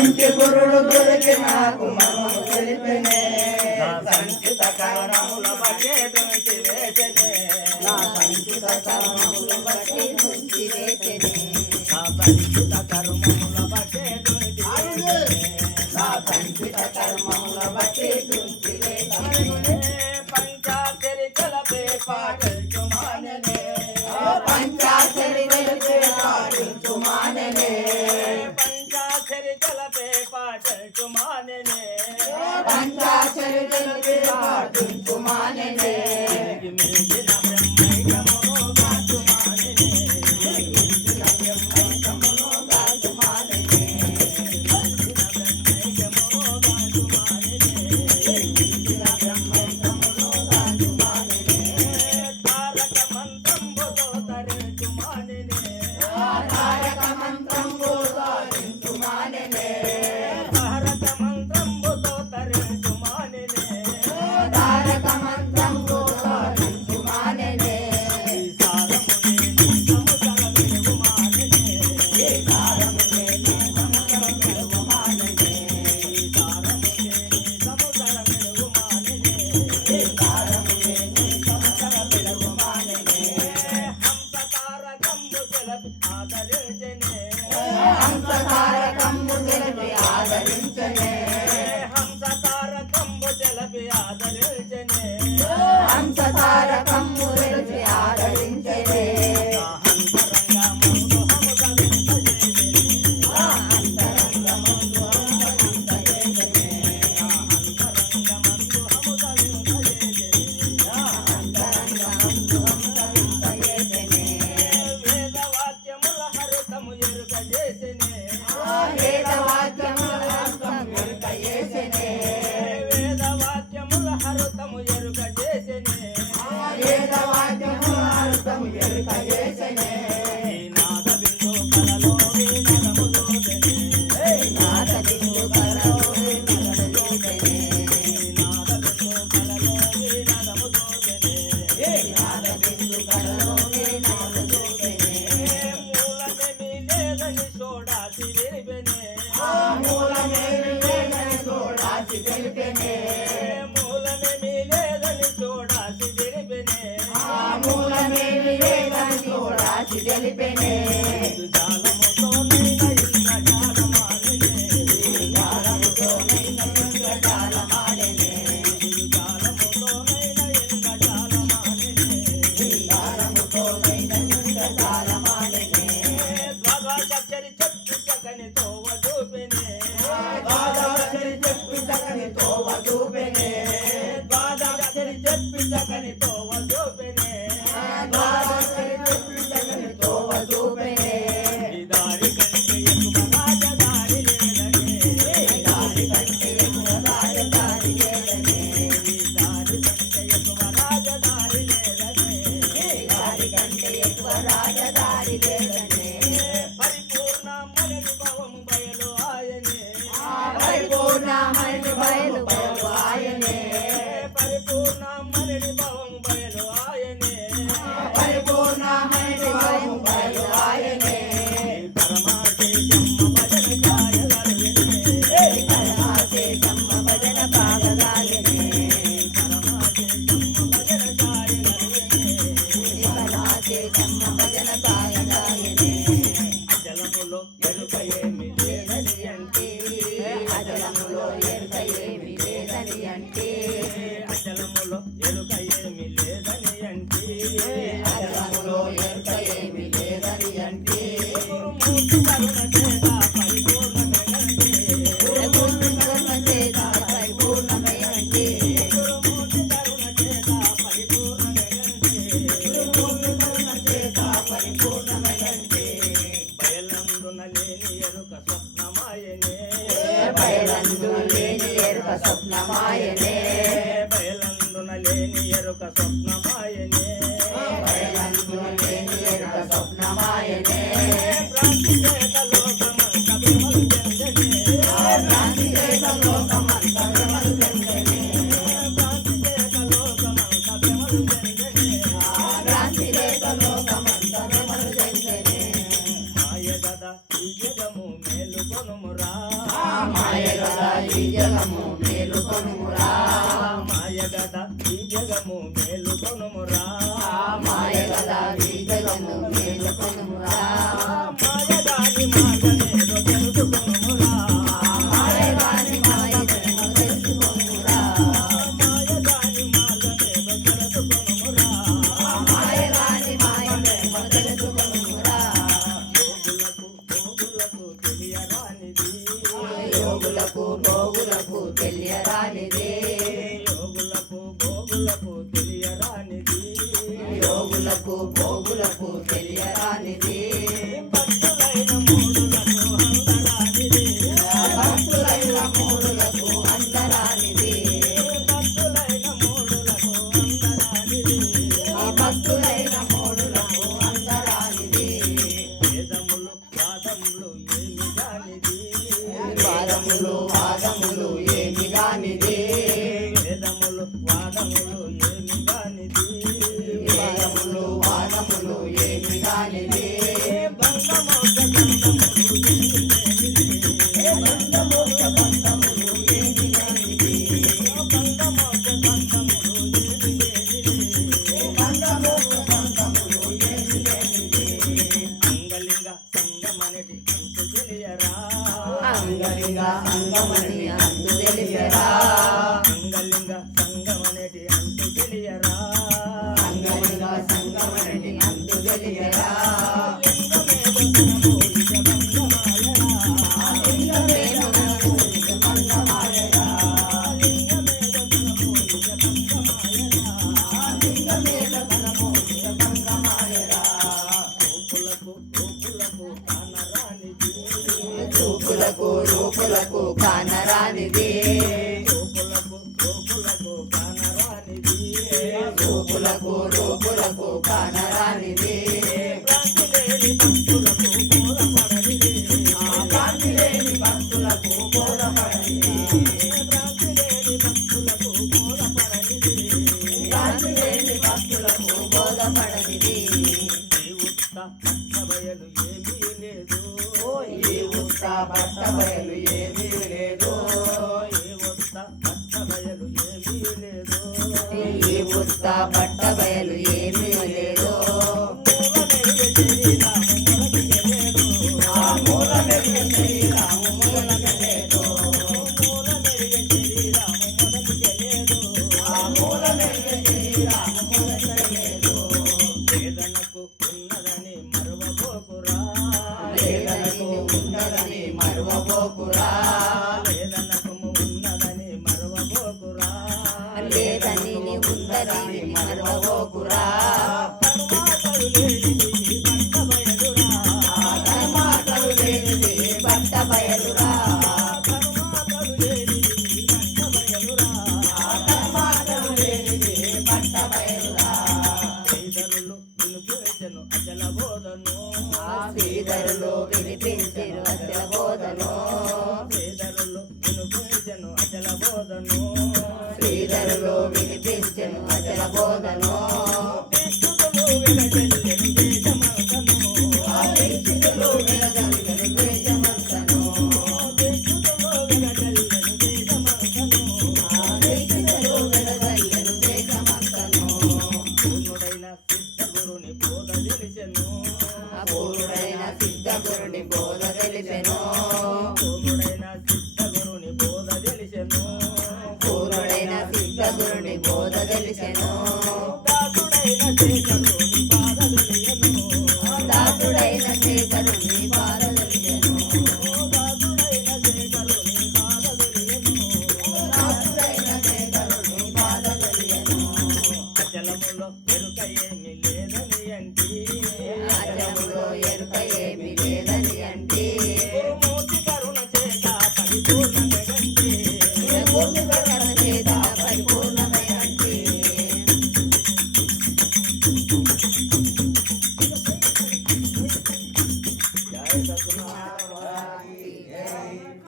మంచి గురుడు దొరికి నాకు మర్మము తెలిపెనే నా సంచిత కర్మముల బట్టి తుంచి వేసెనే నా సంచిత కర్మముల బట్టి తుంచి వేసెనే నా సంచిత కర్మముల బట్టి తుంచి వేసెనే నా సంచిత కర్మముల బట్టి తుంచి వేసెనే పంచాక్షరి కలపే పాటలు మాననే పంచాక్షరి కలపే పాటలు మాననే పంచాక్షరి కలపే పాటలు మాననే పంచాక్షరి కలపే పాటలు మాననే స్వప్నమాయనే బయలందున లేని ఎరుక స్వప్నమాయనే బయలందున లేని ఎరుక స్వప్నమాయనే భ్రాంతి చేత లోకమంత విమలు చెందనే భ్రాంతి చేత లోకమంత విమలు చెందనే భ్రాంతి చేత లోకమంత విమలు చెందనే భ్రాంతి చేత లోకమంత విమలు చెందనే మాయ గద ఈ జగము మేలుకొనుమురా మాయగదా ఈ జగము మేలుకొనుమురా మాయగద ఈ జగము మేలుకొనుమురా మాయగదా ఈ జగము మేలుకొనుమురా మాయదాని మార్గమేదో తెలుసుకొనుమురా మాయగాని మాయగను తెలుసుకొనుమురా మాయదాని మార్గమేదో తెలుసుకొనుమురా మాయగాని మాయగను తెలుసుకొనుమురా యోగులకు భోగులకు తెలియరానిది యోగులకు భోగులకు తెలియరానిది యోగులకు భోగులకు యోగులకు తెలియరానిది తెలియరానిది భక్తులైన మూడులకు అందరానిది భక్తులైన మూడులకు అందరానిది భక్తులైన భక్తులైన మూడులకు మూడులకు అందరానిది వేదములు వాదములు ఏమి గానిది వాదములు వాదములు ఏమి గానిది వేదములు వాదములు ఏమి గానిది వేదములు వాదములు ఏమి గానిది బంధమోక్ష బంధములు బంధమోక్ష బంధములు ఏమి గానిది బంధమోక్ష బంధములు బంధమోక్ష బంధములు ఏమి గానిది అంగలింగ సంగమనటి అంతు తెలియరా అంగలింగ అంగమని అందు తెలియరా అంగలింగ సంగమనటి అంతు తెలియరా అంగలింగ సంగమని అందు తెలియరా లింగమేన పూజిత బంధమాయరా లింగమేన పూజిత బంధమాయరా చూపులకు రూపులకు కానరానిది చూపులకు రూపులకు కానరానిది కాంతి లేని భక్తులకు బోధపడనిది కాంతి లేని భక్తులకు బోధపడనిది ఈ ఉత్త భక్త బయలు ఏమీ లేదు ఈ ఉత్త భట్ట బయలు ఏమీ లేదు ఆ మూలమెరిగే శరీరము మొదలగలేదు ఆ మూలమెరిగే శరీరము మొదలగలేదు వేదనకు ఉన్నదని మరువబోకురా వేదనకు ఉన్నదని మరువబోకురా వేదనకు ఉన్నదని మరువబోకురా లేదని ఉందని మరువబోకురా కర్మాకలు లేనిది భక్త బయలురా కర్మాకలు లేనిది కర్మాకలు లేనిది భట్ట బయలురా శ్రీధరులు వినిపించెను అచల బోధను శ్రీధరులు వినిపించెను అచల బోధను శ్రీధరులు వినిపించెను అచల బోధను శ్రీధరులు వినిపించెను అచల బోధను దీక్షితులు వెలచెల్లెను దేశమంతను దీక్షితులు వెలగలిగను ద్వేషమంతను దీక్షితులు వెలచెల్లెను దేశమంతను దీక్షితులు వెలగలిగను ద్వేషమంతను పూర్ణుడైన సిద్ధ గురుని బోధ తెలిసెను పూర్ణుడైన సిద్ధ గురుని బోధ తెలిసెను పూర్ణుడైన సిద్ధ గురుని బోధ తెలిసెను పూర్ణుడైన సిద్ధ గురుని బోధ తెలిసెను దాసుడైన శేఖరుని బాధ తెలియను దాసుడైన శేఖరుని బాధ తెలిసెను దాసుడైన శేఖరుని బాధ తెలియను దాసుడైన శేఖరుని బాధ తెలియను అచలములో ఎరుక ఏమి లేదని